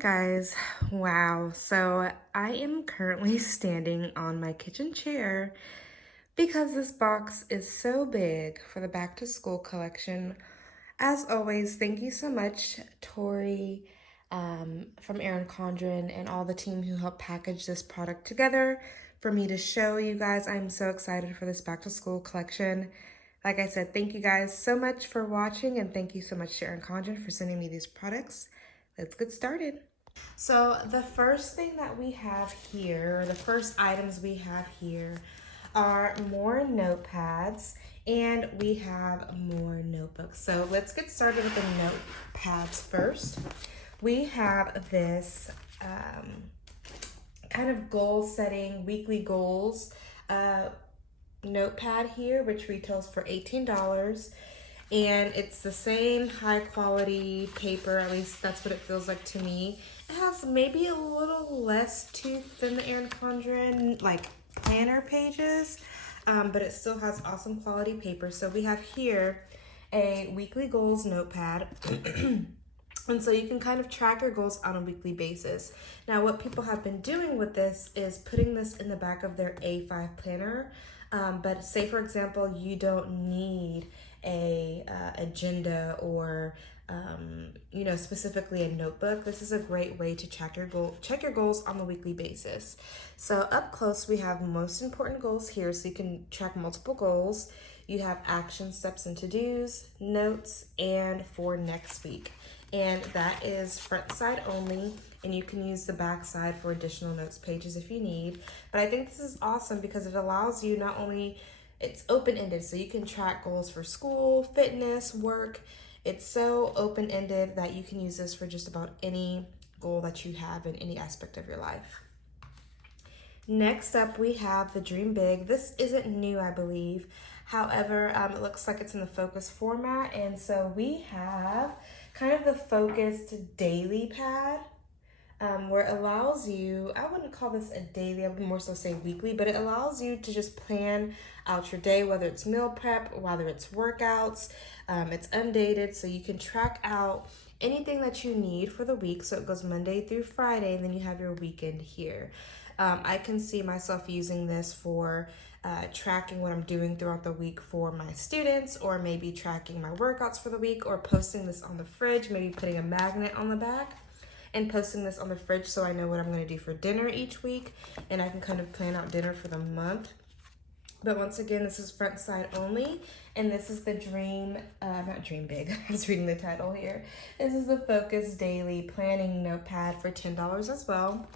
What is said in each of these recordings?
Guys, wow. So I am currently standing on my kitchen chair because this box is so big for the back to school collection. As always, thank you so much, Tori, from Erin Condren and all the team who helped package this product together for me to show you guys. I'm so excited for this back to school collection. Like I said, thank you guys so much for watching, and thank you so much to Erin Condren for sending me these products. Let's get started. So the first thing that we have here, or the first items we have here, are more notepads and we have more notebooks. So let's get started with the notepads first. We have this kind of goal setting, weekly goals notepad here, which retails for $18. And it's the same high quality paper, at least that's what it feels like to me. It has maybe a little less tooth than the Erin Condren like planner pages, but it still has awesome quality paper. So we have here a weekly goals notepad. And so you can kind of track your goals on a weekly basis. Now, what people have been doing with this is putting this in the back of their A5 planner. But say, for example, you don't need a agenda or specifically a notebook. This is a great way to check your goals on a weekly basis. So up close, we have most important goals here, so you can track multiple goals. You have action steps and to-dos, notes, and for next week. And that is front side only, and you can use the back side for additional notes pages if you need. But I think this is awesome because it allows you not only, it's open-ended, so you can track goals for school, fitness, work. It's so open-ended that you can use this for just about any goal that you have in any aspect of your life. Next up, we have the Dream Big. This isn't new, I believe. However, it looks like it's in the focus format, and so we have kind of the focused daily pad, where it allows you, I wouldn't call this a daily, I would more so say weekly, but it allows you to just plan out your day, whether it's meal prep, whether it's workouts. It's undated, so you can track out anything that you need for the week. So it goes Monday through Friday, and then you have your weekend here. I can see myself using this for tracking what I'm doing throughout the week for my students, or maybe tracking my workouts for the week, or posting this on the fridge, maybe putting a magnet on the back and posting this on the fridge so I know what I'm going to do for dinner each week, and I can kind of plan out dinner for the month. But once again, this is front side only, and this is the not Dream Big, I was reading the title here. This is the Focus Daily Planning Notepad for $10 as well.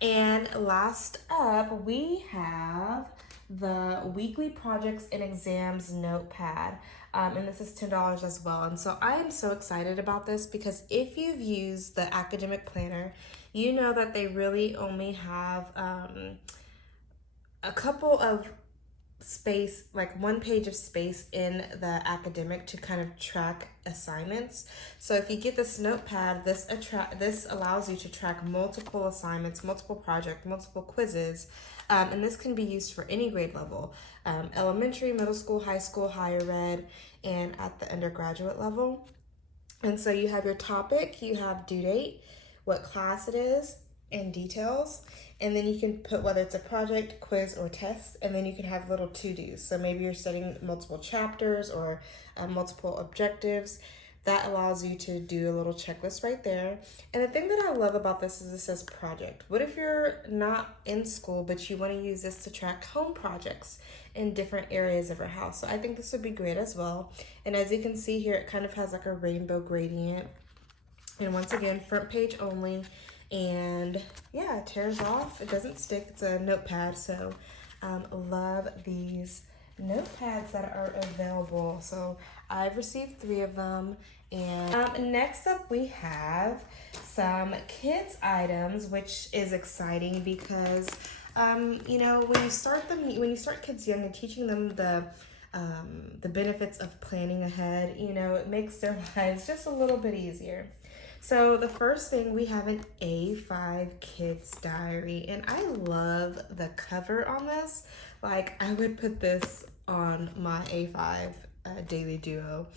And last up, we have the Weekly Projects and Exams Notepad. And this is $10 as well. And so I am so excited about this because if you've used the academic planner, you know that they really only have a couple of space, like one page of space in the academic to kind of track assignments. So if you get this notepad, this allows you to track multiple assignments, multiple projects, multiple quizzes, and this can be used for any grade level, elementary, middle school, high school, higher ed, and at the undergraduate level. And so you have your topic, you have due date, what class it is, and details. And then you can put whether it's a project, quiz, or test, and then you can have little to-dos. So maybe you're studying multiple chapters or multiple objectives. That allows you to do a little checklist right there. And the thing that I love about this is it says project. What if you're not in school, but you want to use this to track home projects in different areas of your house? So I think this would be great as well. And as you can see here, it kind of has like a rainbow gradient. And once again, front page only. And yeah, it tears off, it doesn't stick, it's a notepad. So love these notepads that are available. So I've received 3 of them. And next up we have some kids items, which is exciting because when you start kids young and teaching them the benefits of planning ahead, it makes their lives just a little bit easier. So the first thing, we have an A5 kids diary, and I love the cover on this. Like, I would put this on my A5 daily duo.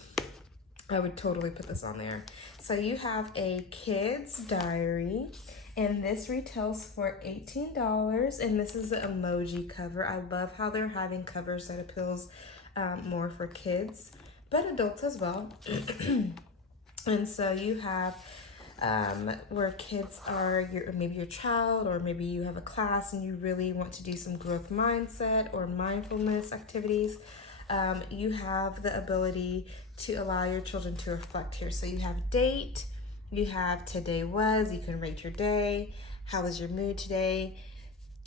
I would totally put this on there. So you have a kid's diary, and this retails for $18, and this is the emoji cover. I love how they're having covers that appeals more for kids, but adults as well. And so you have where kids are maybe your child, or maybe you have a class and you really want to do some growth mindset or mindfulness activities. You have the ability to allow your children to reflect here. So you have date, you have today was, you can rate your day, how was your mood today,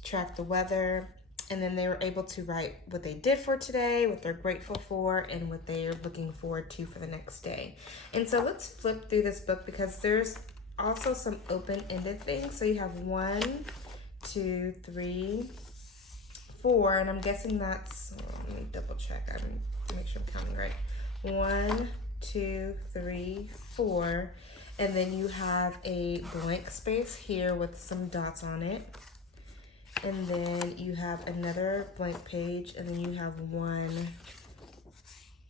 track the weather, and then they were able to write what they did for today, what they're grateful for, and what they are looking forward to for the next day. And so let's flip through this book because there's also some open-ended things. So you have 1, 2, 3, 4, and I'm guessing that's, let me double check, make sure I'm counting right. 1, 2, 3, 4, and then you have a blank space here with some dots on it. And then you have another blank page, and then you have one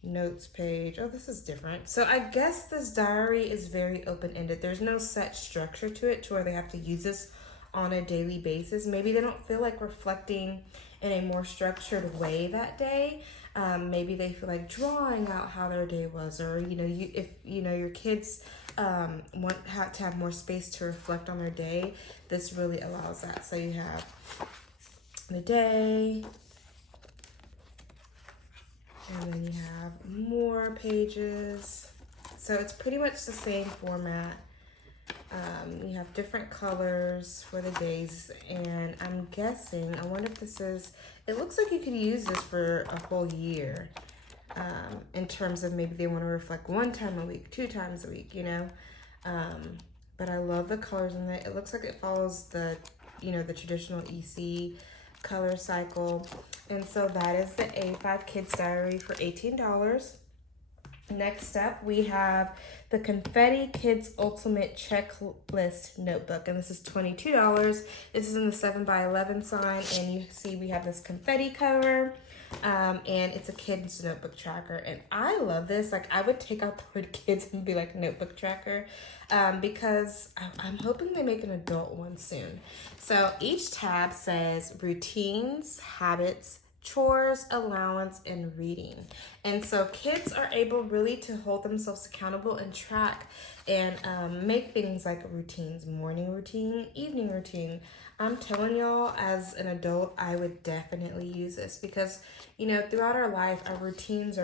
notes page. Oh, this is different. So I guess this diary is very open-ended. There's no set structure to it to where they have to use this on a daily basis. Maybe they don't feel like reflecting in a more structured way that day. Maybe they feel like drawing out how their day was, or if your kids want to have more space to reflect on their day, this really allows that. So you have the day, and then you have more pages. So it's pretty much the same format. You have different colors for the days, and I'm guessing, I wonder if this is, it looks like you could use this for a whole year, in terms of maybe they want to reflect 1 time a week, 2 times a week, but I love the colors in it. It looks like it follows the, the traditional EC color cycle. And so that is the A5 Kids Diary for $18. Next up, we have the Confetti Kids Ultimate Checklist Notebook, and this is $22. This is in the 7x11 sign, and you see we have this confetti cover, and it's a kid's notebook tracker, and I love this. Like, I would take out the word kids and be like notebook tracker, because I'm hoping they make an adult one soon. So each tab says routines, habits, chores, allowance, and reading. And so kids are able really to hold themselves accountable and track and make things like routines, morning routine, evening routine. I'm telling y'all, as an adult, I would definitely use this because, throughout our life, our routines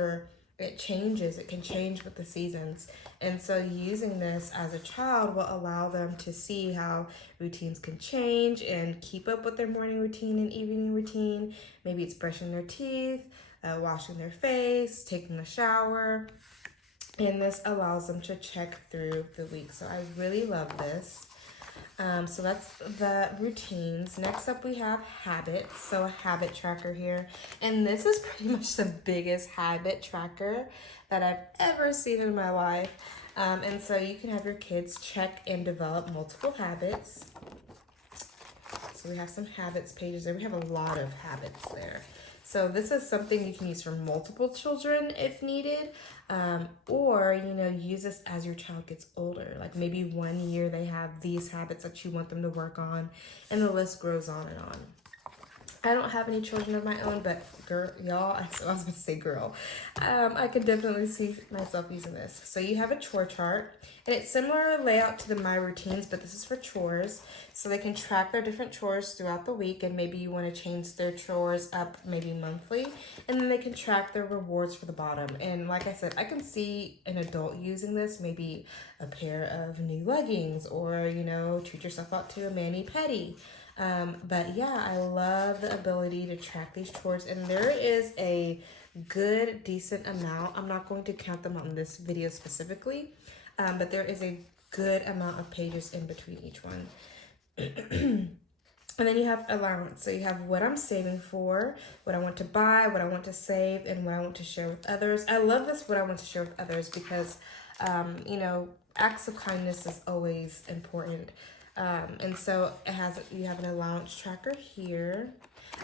it changes. It can change with the seasons. And so using this as a child will allow them to see how routines can change and keep up with their morning routine and evening routine. Maybe it's brushing their teeth, washing their face, taking a shower. And this allows them to check through the week. So I really love this. So that's the routines. Next up, we have habits. So a habit tracker here. And this is pretty much the biggest habit tracker that I've ever seen in my life. And so you can have your kids check and develop multiple habits. So we have some habits pages there. We have a lot of habits there. So this is something you can use for multiple children if needed, or, use this as your child gets older. Like maybe 1 year they have these habits that you want them to work on, and the list grows on and on. I don't have any children of my own, but y'all, I was about to say girl. I could definitely see myself using this. So you have a chore chart, and it's similar layout to the My Routines, but this is for chores. So they can track their different chores throughout the week, and maybe you want to change their chores up maybe monthly, and then they can track their rewards for the bottom. And like I said, I can see an adult using this, maybe a pair of new leggings, or, treat yourself out to a mani-pedi. But yeah, I love the ability to track these chores, and there is a good, decent amount. I'm not going to count them on this video specifically, but there is a good amount of pages in between each one. And then you have allowance. So you have what I'm saving for, what I want to buy, what I want to save, and what I want to share with others. I love this, what I want to share with others, because, acts of kindness is always important. And so you have an allowance tracker here.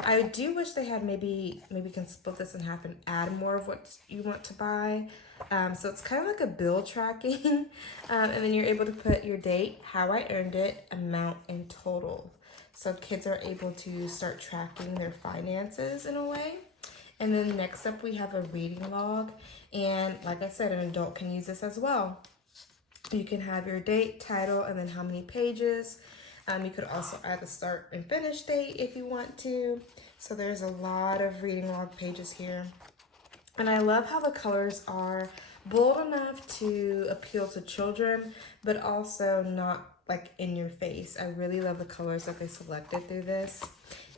I do wish they had maybe can split this in half and add more of what you want to buy. So it's kind of like a bill tracking. And then you're able to put your date, how I earned it, amount, and total. So kids are able to start tracking their finances in a way. And then next up we have a reading log. And like I said, an adult can use this as well. You can have your date, title, and then how many pages. You could also add the start and finish date if you want to. So there's a lot of reading log pages here. And I love how the colors are bold enough to appeal to children, but also not like in your face. I really love the colors that they selected through this.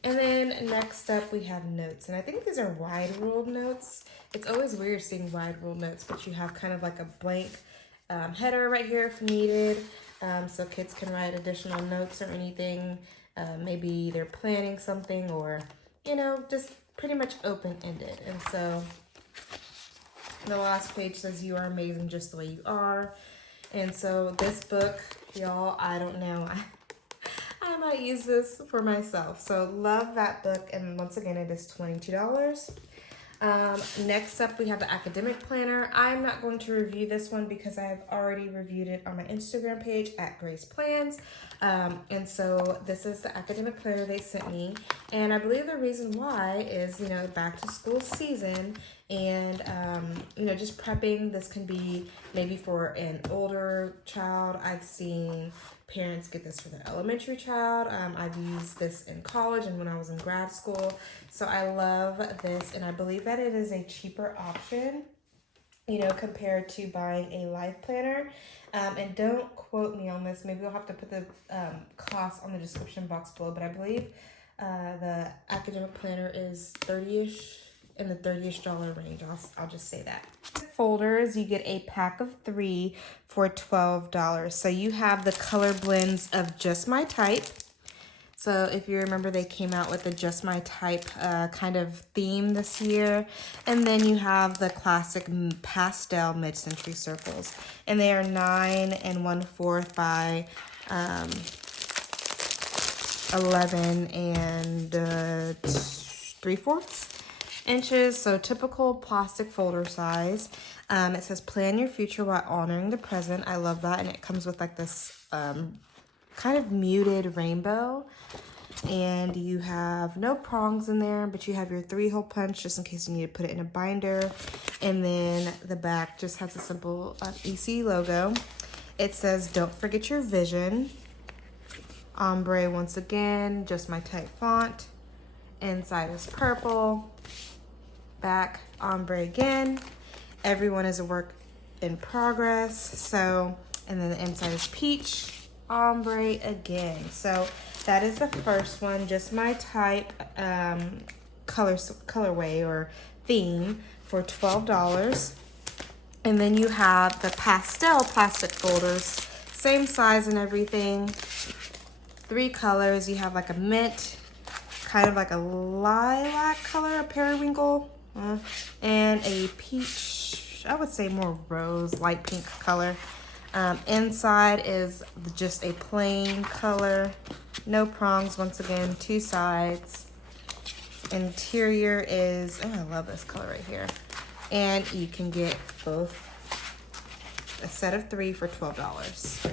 And then next up we have notes. And I think these are wide ruled notes. It's always weird seeing wide ruled notes, but you have kind of like a blank header right here if needed. So kids can write additional notes or anything. Maybe they're planning something or, you know, just pretty much open-ended. And so the last page says you are amazing just the way you are. And so this book, y'all, I don't know. I might use this for myself. So love that book. And once again, it is $22. Next up, we have the academic planner. I'm not going to review this one because I have already reviewed it on my Instagram page at Grace Plans. And so this is the academic planner they sent me. And I believe the reason why is, you know, back to school season and, you know, just prepping. This can be maybe for an older child. I've seen parents get this for their elementary child. I've used this in college and when I was in grad school. So I love this, and I believe that it is a cheaper option, you know, compared to buying a life planner. And don't quote me on this. Maybe I'll have to put the cost on the description box below, but I believe the academic planner is $30-ish, in the $30-ish range. I'll just say that. Folders, you get a pack of 3 for $12. So you have the color blends of Just My Type. So if you remember, they came out with the Just My Type kind of theme this year. And then you have the classic pastel mid-century circles. And they are 9 1/4 by 11 3/4 inches. So typical plastic folder size. It says plan your future while honoring the present. I love that. And it comes with like this kind of muted rainbow. And you have no prongs in there, but you have your 3-hole punch just in case you need to put it in a binder. And then the back just has a simple EC logo. It says don't forget your vision. Ombre once again, Just My Type font. Inside is purple. Back, ombre again. Everyone is a work in progress. So, and then the inside is peach, ombre again. So that is the first one, Just My Type colorway or theme for $12. And then you have the pastel plastic folders, same size and everything. 3 colors. You have like a mint, kind of like a lilac color, a periwinkle, and a peach, I would say more rose, light pink color. Inside is just a plain color, no prongs, once again, 2 sides. Interior is, oh, I love this color right here. And you can get both, a set of 3 for $12.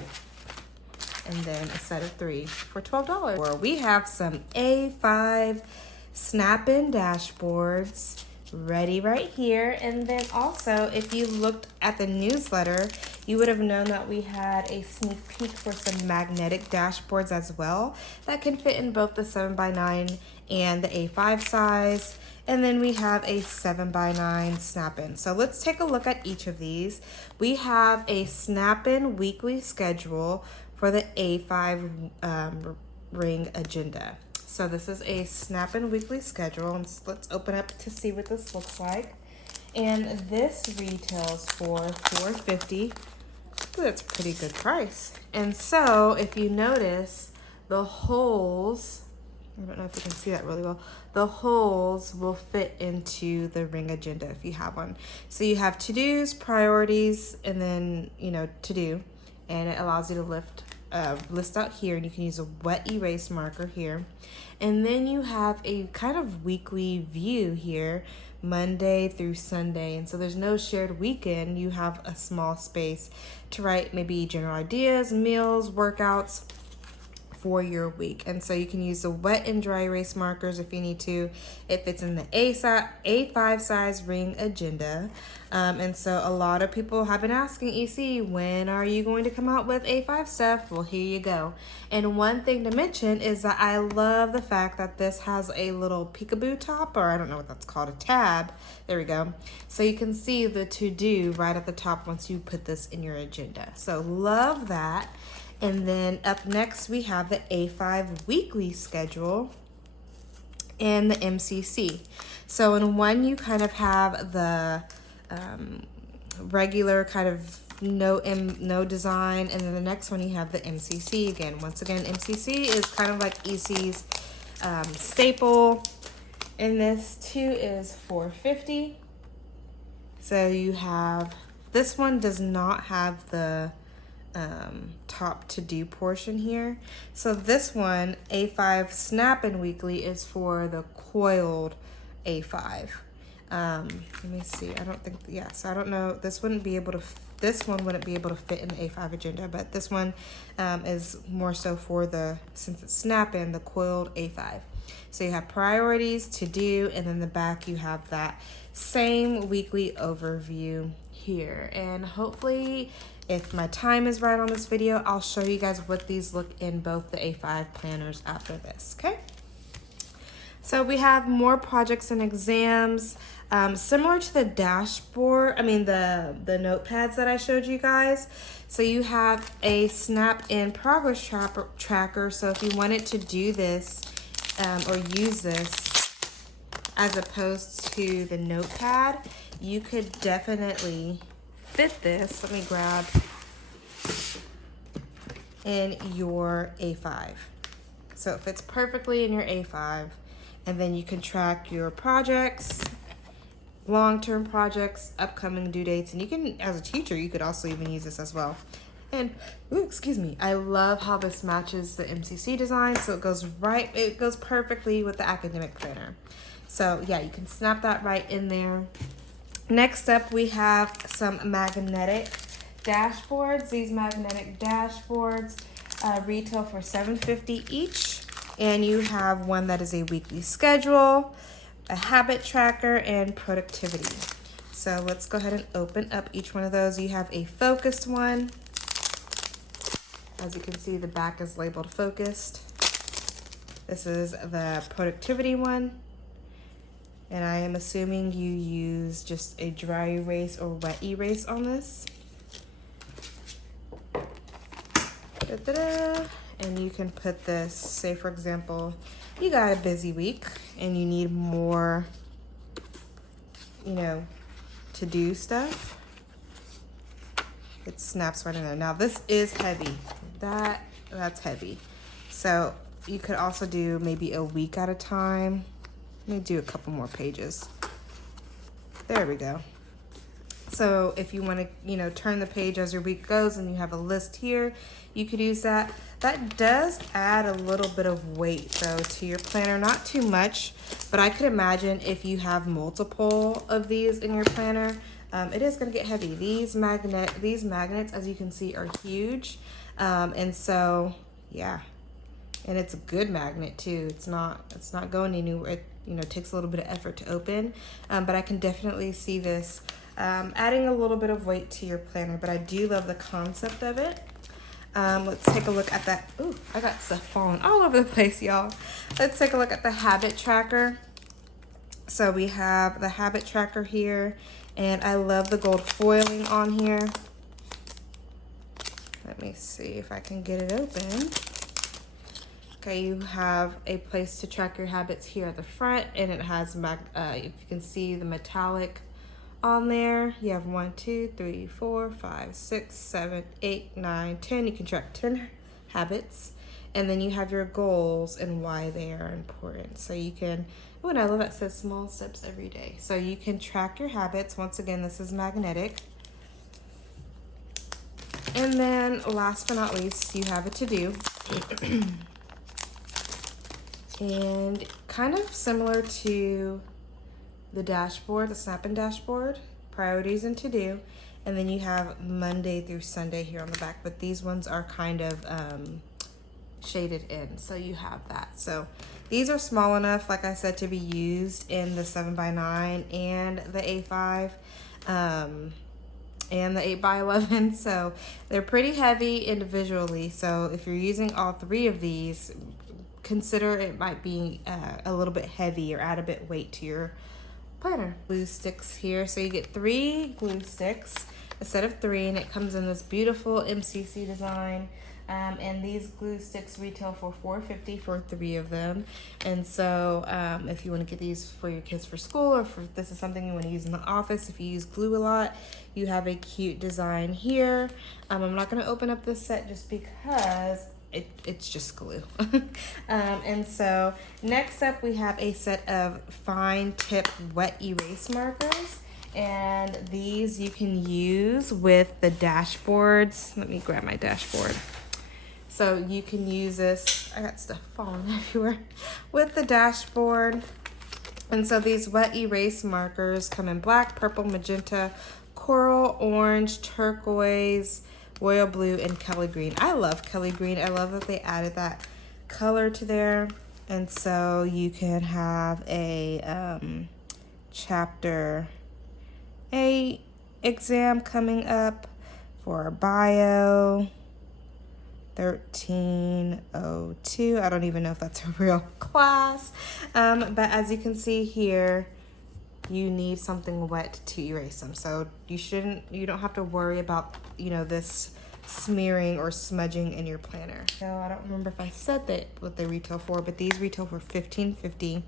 And then a set of 3 for $12. Or we have some A5 snap-in dashboards ready right here. And then also, if you looked at the newsletter, you would have known that we had a sneak peek for some magnetic dashboards as well that can fit in both the 7x9 and the A5 size. And then we have a 7x9 snap-in. So let's take a look at each of these. We have a snap-in weekly schedule for the A5 ring agenda. So this is a snap-in weekly schedule, and let's open up to see what this looks like. And this retails for $4.50. That's a pretty good price. And so if you notice, the holes, I don't know if you can see that really well, the holes will fit into the ring agenda if you have one. So you have to-dos, priorities, and then, you know, to-do, and it allows you to lift list out here, and you can use a wet erase marker here. And then you have a kind of weekly view here, Monday through Sunday. And so there's no shared weekend. You have a small space to write maybe general ideas, meals, workouts for your week. And so you can use the wet and dry erase markers if you need to. It fits in the A5 size ring agenda. And so a lot of people have been asking, EC, when are you going to come out with A5 stuff? Well, here you go. And one thing to mention is that I love the fact that this has a little peekaboo top, or I don't know what that's called, a tab. There we go. So you can see the to-do right at the top once you put this in your agenda. So love that. And then up next, we have the A5 weekly schedule and the MCC. So in one, you kind of have the regular kind of no design, and then the next one you have the MCC again. Once again, MCC is kind of like EC's staple. And this too is $4.50. So you have, this one does not have the top to do portion here. So this one, A5 Snap and Weekly, is for the coiled A5. Let me see. I don't think, so I don't know. This one wouldn't be able to fit in the A5 agenda, but this one is more so for since it's Snap in, the coiled A5. So you have priorities, to do, and then the back you have that same weekly overview here. And hopefully, if my time is right on this video, I'll show you guys what these look in both the A5 planners after this, okay? So we have more projects and exams, similar to the dashboard, the notepads that I showed you guys. So you have a Snap in Progress tracker. So if you wanted to do this or use this as opposed to the notepad, you could definitely fit this. Let me grab in your A5. So it fits perfectly in your A5, and then you can track your projects, long-term projects, upcoming due dates, and you can, as a teacher, you could also even use this as well. And I love how this matches the MCC design, so it goes perfectly with the academic planner. So yeah, you can snap that right in there. Next up, we have some magnetic dashboards. These magnetic dashboards retail for $7.50 each. And you have one that is a weekly schedule, a habit tracker, and productivity. So let's go ahead and open up each one of those. You have a focused one. As you can see, the back is labeled focused. This is the productivity one. And I am assuming you use just a dry erase or wet erase on this. And you can put this, say for example, you got a busy week and you need more, to do stuff. It snaps right in there. Now this is heavy. That's heavy. So you could also do maybe a week at a time. Let me do a couple more pages. There we go. So if you want to, turn the page as your week goes and you have a list here, you could use that. That does add a little bit of weight though to your planner, not too much, but I could imagine if you have multiple of these in your planner, it is going to get heavy. These magnets, as you can see, are huge. And so, yeah. And it's a good magnet too. It's not going anywhere. It takes a little bit of effort to open, but I can definitely see this adding a little bit of weight to your planner, but I do love the concept of it. Let's take a look at that. Ooh, I got stuff falling all over the place, y'all. Let's take a look at the habit tracker. So we have the habit tracker here, and I love the gold foiling on here. Let me see if I can get it open. Okay, you have a place to track your habits here at the front, and it has, if you can see the metallic on there, you have 1, 2, 3, 4, 5, 6, 7, 8, 9, 10. You can track 10 habits, and then you have your goals and why they are important. So you can, oh, and I love that it says small steps every day. So you can track your habits. Once again, this is magnetic. And then last but not least, you have a to-do. And kind of similar to the dashboard, the Snap-in dashboard, priorities and to-do. And then you have Monday through Sunday here on the back, but these ones are kind of shaded in, so you have that. So these are small enough, like I said, to be used in the 7x9 and the A5 and the 8x11. So they're pretty heavy individually. So if you're using all three of these, consider it might be a little bit heavy or add a bit weight to your planner. Glue sticks here. So you get 3 glue sticks, a set of 3, and it comes in this beautiful MCC design. And these glue sticks retail for $4.50 for 3 of them. And so if you want to get these for your kids for school, or if this is something you want to use in the office, if you use glue a lot, you have a cute design here. I'm not going to open up this set just because it's just glue. And so next up we have a set of fine tip wet erase markers. And these you can use with the dashboards. Let me grab my dashboard. So you can use this, I got stuff falling everywhere, with the dashboard. And so these wet erase markers come in black, purple, magenta, coral, orange, turquoise, royal blue, and Kelly green. I love Kelly green. I love that they added that color to there. And so you can have a chapter 8 exam coming up for bio 1302. I don't even know if that's a real class. But as you can see here, you need something wet to erase them. So you don't have to worry about, this smearing or smudging in your planner. So I don't remember if I said that what they retail for, but these retail for $15.50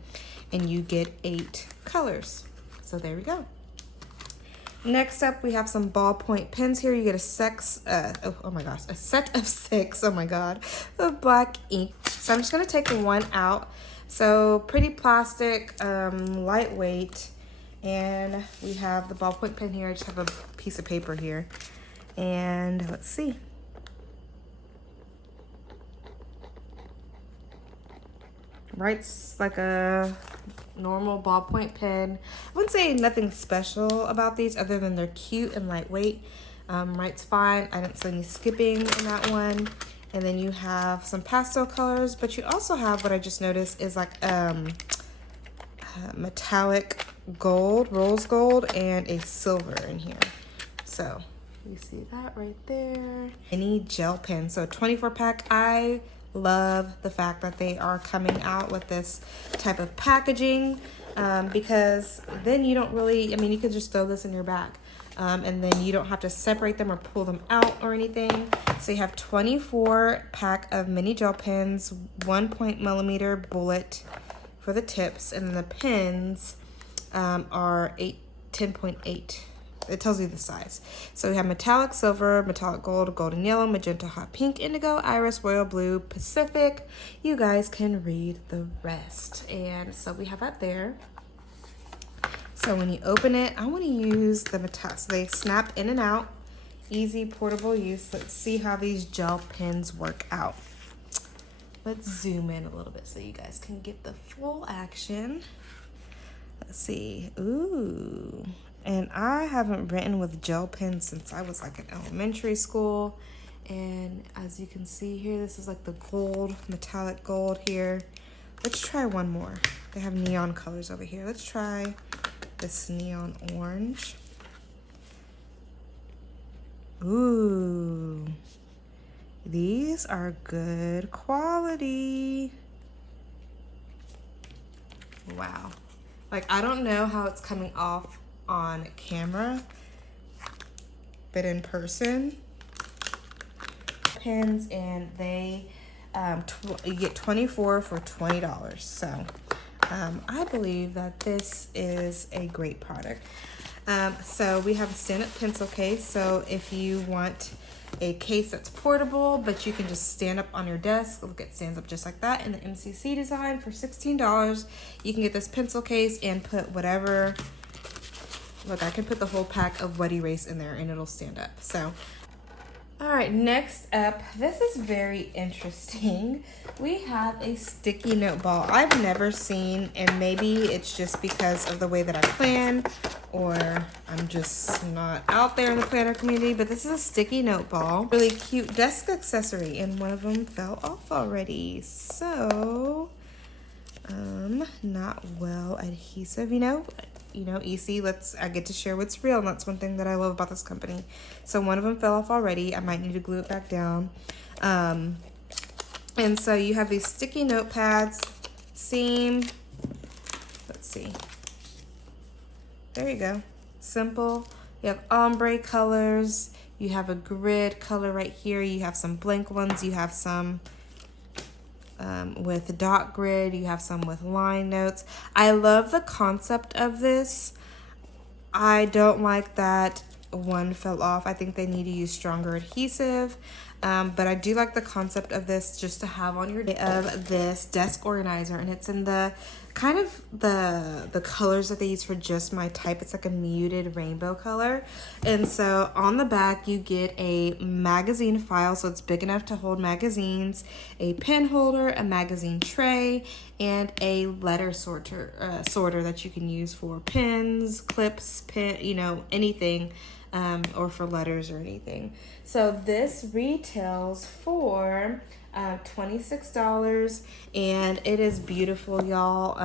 and you get 8 colors. So there we go. Next up, we have some ballpoint pens here. You get a set of 6, oh my god, of black ink. So I'm just gonna take one out. So pretty plastic, lightweight, and we have the ballpoint pen here. I just have a piece of paper here, and let's see. Writes like a normal ballpoint pen. I wouldn't say nothing special about these other than they're cute and lightweight. Writes fine. I didn't see any skipping in that one. And then you have some pastel colors, but you also have what I just noticed is like metallic gold, rose gold, and a silver in here. So you see that right there. Any gel pen. So 24 pack. I love the fact that they are coming out with this type of packaging because then you don't really, you could just throw this in your bag and then you don't have to separate them or pull them out or anything. So you have 24 pack of mini gel pens, 1.0mm bullet for the tips, and then the pens are 10.8. It tells you the size. So we have metallic silver, metallic gold, golden yellow, magenta, hot pink, indigo, iris, royal blue, Pacific. You guys can read the rest. And so we have that there. So when you open it, I want to use the metallic. So they snap in and out. Easy portable use. Let's see how these gel pens work out. Let's zoom in a little bit so you guys can get the full action. Let's see. Ooh. And I haven't written with gel pens since I was like in elementary school. And as you can see here, this is like the gold, metallic gold here. Let's try one more. They have neon colors over here. Let's try this neon orange. Ooh. These are good quality. Wow. Like, I don't know how it's coming off on camera, but in person, pens, and they you get 24 for $20. So I believe that this is a great product. So we have a stand-up pencil case. So if you want a case that's portable, but you can just stand up on your desk, look, it stands up just like that in the MCC design for $16. You can get this pencil case and put whatever. Look, I can put the whole pack of wet erase in there and it'll stand up. So All right, next up, this is very interesting. We have a sticky note ball. I've never seen, and maybe it's just because of the way that I plan, or I'm just not out there in the planner community, but this is a sticky note ball. Really cute desk accessory, and one of them fell off already. So, not well adhesive, easy. I get to share what's real, and that's one thing that I love about this company. So one of them fell off already. I might need to glue it back down. And so you have these sticky notepads, seam, let's see. There you go. Simple. You have ombre colors. You have a grid color right here. You have some blank ones. You have some with dot grid. You have some with line notes. I love the concept of this. I don't like that one fell off. I think they need to use stronger adhesive. But I do like the concept of this just to have on your of this desk organizer, and it's in the kind of the colors that they use for just my type. It's like a muted rainbow color. And so on the back you get a magazine file, so it's big enough to hold magazines, a pen holder, a magazine tray, and a letter sorter that you can use for pens, clips, anything, or for letters or anything. So this retails for $26, and it is beautiful, y'all.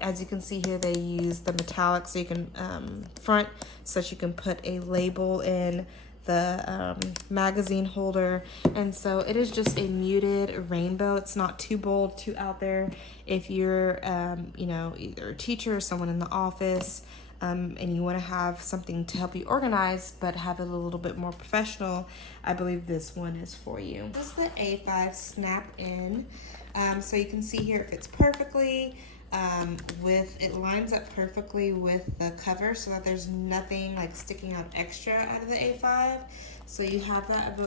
As you can see here, they use the metallic so you can front so that you can put a label in the magazine holder. And so it is just a muted rainbow. It's not too bold, too out there. If you're either a teacher or someone in the office, and you want to have something to help you organize but have it a little bit more professional, I believe this one is for you. This is the A5 Snap In. So you can see here it fits perfectly. It lines up perfectly with the cover so that there's nothing like sticking out extra out of the A5. So you have that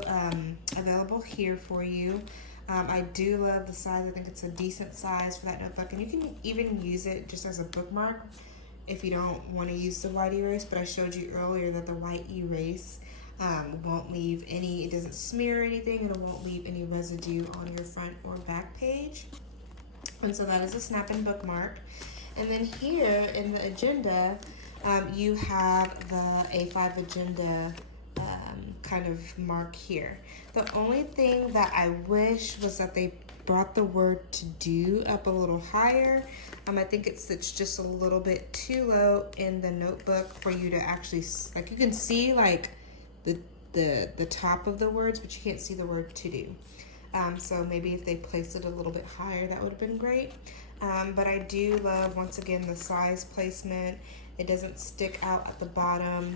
available here for you. I do love the size. I think it's a decent size for that notebook, and you can even use it just as a bookmark if you don't want to use the white erase. But I showed you earlier that the white erase won't leave any, it doesn't smear anything, and it won't leave any residue on your front or back page. And so that is a snap-in bookmark. And then here in the agenda, you have the A5 agenda kind of mark here. The only thing that I wish was that they brought the word to do up a little higher. I think it sits just a little bit too low in the notebook for you to actually, like, you can see like the top of the words, but you can't see the word to do. So maybe if they placed it a little bit higher, that would have been great. But I do love, once again, the size placement. It doesn't stick out at the bottom.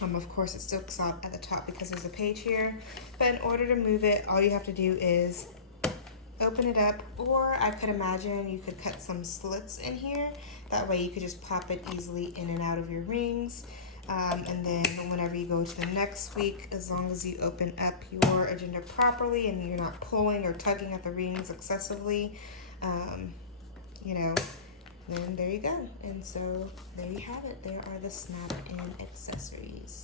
Of course, it sticks out at the top because there's a page here. But in order to move it, all you have to do is open it up, or I could imagine you could cut some slits in here. That way you could just pop it easily in and out of your rings. And then whenever you go to the next week, as long as you open up your agenda properly and you're not pulling or tugging at the rings excessively, then there you go. And so there you have it. There are the snap-in accessories.